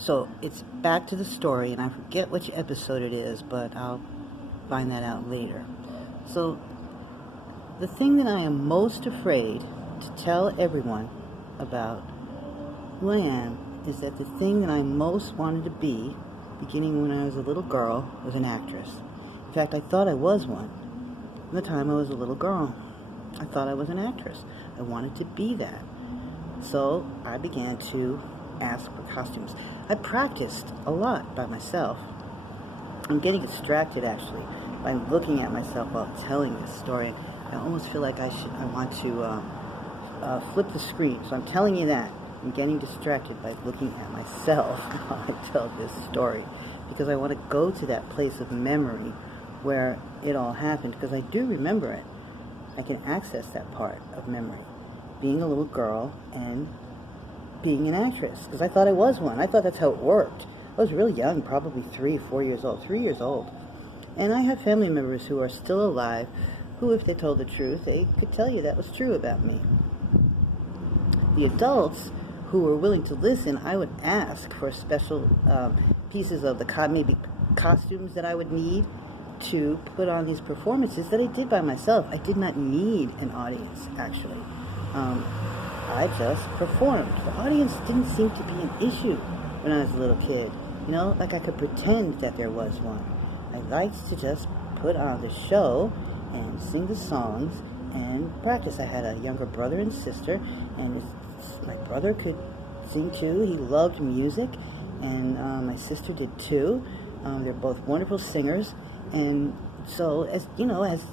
So it's back to the story, and I forget which episode it is, but I'll find that out later. So the thing that I am most afraid to tell everyone about who I am is that the thing that I most wanted to be, beginning when I was a little girl, was an actress. In fact, I thought I was one. From the time I was a little girl, I thought I was an actress. I wanted to be that. So I began to ask for costumes. I practiced a lot by myself. I'm getting distracted, actually, by looking at myself while telling this story. I almost feel like I want to flip the screen. So I'm telling you that. I'm getting distracted by looking at myself while I tell this story, because I want to go to that place of memory where it all happened, because I do remember it. I can access that part of memory, being a little girl and being an actress, because I thought I was one. I thought that's how it worked. I was really young, probably 3 or 4 years old, 3 years old. And I have family members who are still alive who, if they told the truth, they could tell you that was true about me. The adults who were willing to listen, I would ask for special pieces of maybe costumes that I would need to put on these performances that I did by myself. I did not need an audience, actually. I just performed. The audience didn't seem to be an issue when I was a little kid. You know, like I could pretend that there was one. I liked to just put on the show and sing the songs and practice. I had a younger brother and sister, and my brother could sing too. He loved music, and my sister did too. They're both wonderful singers, and so as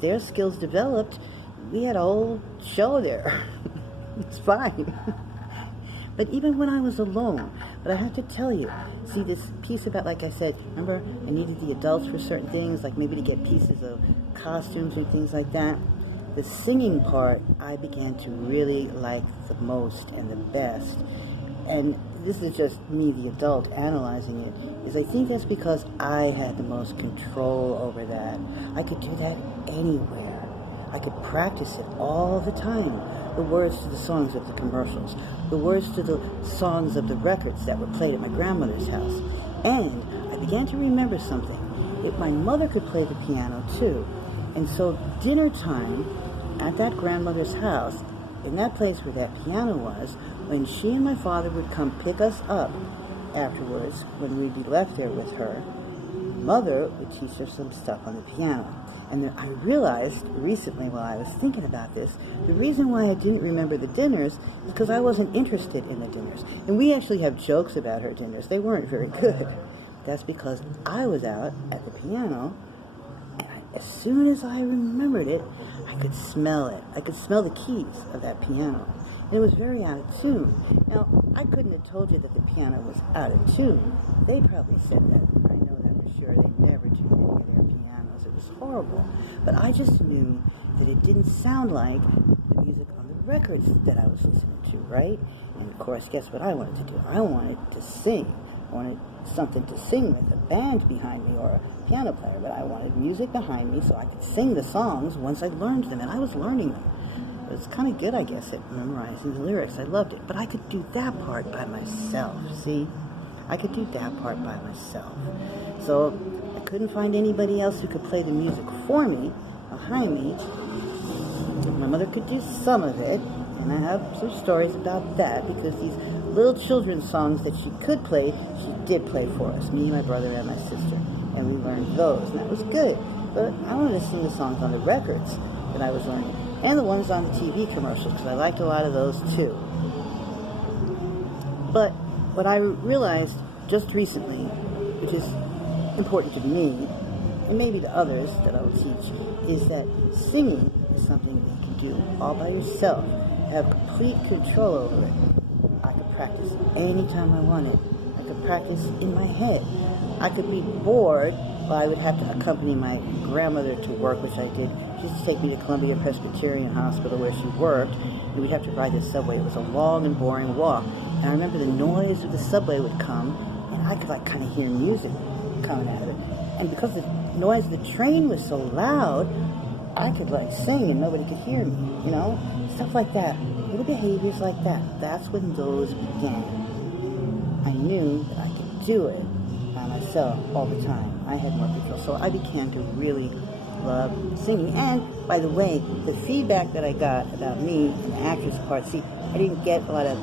their skills developed, we had a whole show there. It's fine. But even when I was alone, but I have to tell you, see this piece about, like I said, remember I needed the adults for certain things, like maybe to get pieces of costumes and things like that. The singing part I began to really like the most and the best. And this is just me, the adult, analyzing it, is I think that's because I had the most control over that. I could do that anywhere. I could practice it all the time. The words to the songs of the commercials, the words to the songs of the records that were played at my grandmother's house. And I began to remember something, that my mother could play the piano too. And so dinner time at that grandmother's house, in that place where that piano was, when she and my father would come pick us up afterwards, when we'd be left there with her, Mother would teach her some stuff on the piano. And then I realized recently, while I was thinking about this, the reason why I didn't remember the dinners is because I wasn't interested in the dinners. And we actually have jokes about her dinners. They weren't very good. That's because I was out at the piano, and as soon as I remembered it, I could smell it. I could smell the keys of that piano. And it was very out of tune. Now, I couldn't have told you that the piano was out of tune. They probably said that. I know that for sure. They never tuned any of their pianos. It was horrible. But I just knew that it didn't sound like the music on the records that I was listening to, right? And of course, guess what I wanted to do? I wanted to sing. I wanted something to sing with, a band behind me or a piano player, but I wanted music behind me so I could sing the songs once I learned them, and I was learning them. It was kind of good, I guess, at memorizing the lyrics. I loved it, but I could do that part by myself, see? I could do that part by myself. So I couldn't find anybody else who could play the music for me, behind me. My mother could do some of it, and I have some stories about that, because these little children's songs that she could play, she did play for us, me, my brother, and my sister, and we learned those, and that was good. But I wanted to sing the songs on the records that I was learning, and the ones on the TV commercials, because I liked a lot of those too. But what I realized just recently, which is important to me, and maybe to others that I will teach, is that singing is something that you can do all by yourself, have complete control over it. I could practice anytime I wanted. I could practice in my head. I could be bored, well, I would have to accompany my grandmother to work, which I did. She used to take me to Columbia Presbyterian Hospital where she worked, and we'd have to ride the subway. It was a long and boring walk. And I remember the noise of the subway would come, and I could kind of hear music coming out of it. And because the noise of the train was so loud, I could sing and nobody could hear me, stuff like that. Little behaviors like that. That's when those began. I knew that I could do it by myself all the time. I had more control. So I began to really love singing. And, by the way, the feedback that I got about me and the actress part, see, I didn't get a lot of,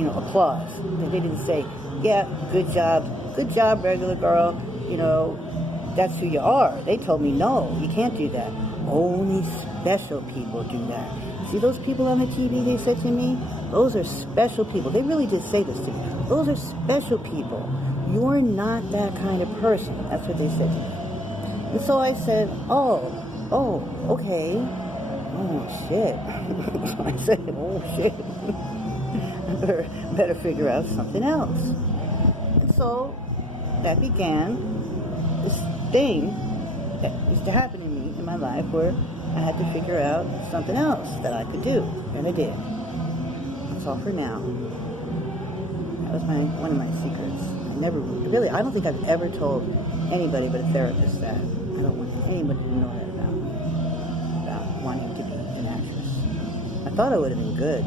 applause. They didn't say, yeah, good job, regular girl, that's who you are. They told me, no, you can't do that. Only special people do that. See those people on the TV, they said to me? Those are special people. They really did say this to me. Those are special people. You're not that kind of person. That's what they said to me. And so I said, oh, okay. Oh, shit. I said, oh, shit. I better figure out something else. And so that began this thing that used to happen to me in my life where I had to figure out something else that I could do. And I did. That's all for now. That was one of my secrets. I don't think I've ever told anybody but a therapist that. I don't want anybody to know that about wanting to be an actress. I thought I would have been good.